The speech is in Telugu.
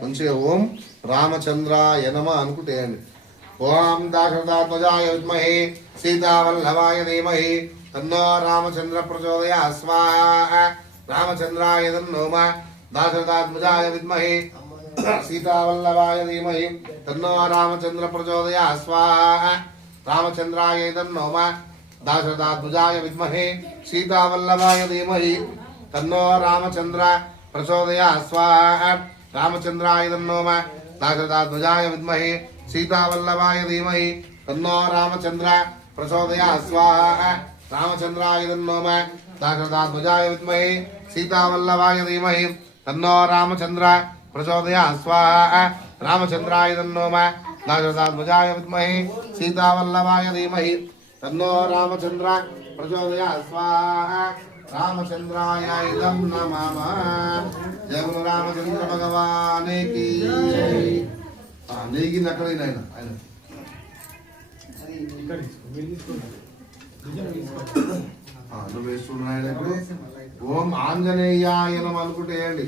మంచిగా ఓం రామచంద్రాయ నమః అనుకుంటేయండి. ఓం దాశరథాత్మజాయ విద్మహే సీతావల్లభాయ ధీమహి తన్నో రామచంద్ర ప్రచోదయాత్ స్వాహా. రామచంద్రాయ తన్నోమ దాశరథాత్మజాయ విద్మహే సీతావల్లభాయ ధీమహి తన్నో రామచంద్ర ప్రచోదయాత్ స్వాహా. రామచంద్రాయ తన్నోమ దాశరథాత్మజాయ విద్మహే సీతావల్లభాయ ధీమహి తన్నో రామచంద్ర ప్రచోదయాత్ స్వాహా. రామచంద్రాయ తన్నోమ దాశరథాత్మజాయ విద్మహే సీతావల్లభాయ ధీమహి తన్నో రామచంద్ర ప్రచోదయాత్ స్వాహా. రామచంద్రాయ తన్నోమ దాశరథాత్మజాయ విద్మహే సీతావల్లభాయ ధీమహి తన్నో రామచంద్ర ప్రచోదయాత్ స్వాహా. రామచంద్రాయ తన్నోమ దాశరథాత్మజాయ విద్మహే సీతావల్లభాయ ధీమహి తన్నో రామచంద్ర ప్రచోదయాత్ స్వాహా. రామచంద్రాయ ఇదం నమః. జయ గురు రామచంద్ర భగవానికి నీకు అక్కడైనా ఆయన నువ్వు వేస్తున్నాడు. ఓం ఆంజనేయాయ నమః అనుకుంటే వేయండి.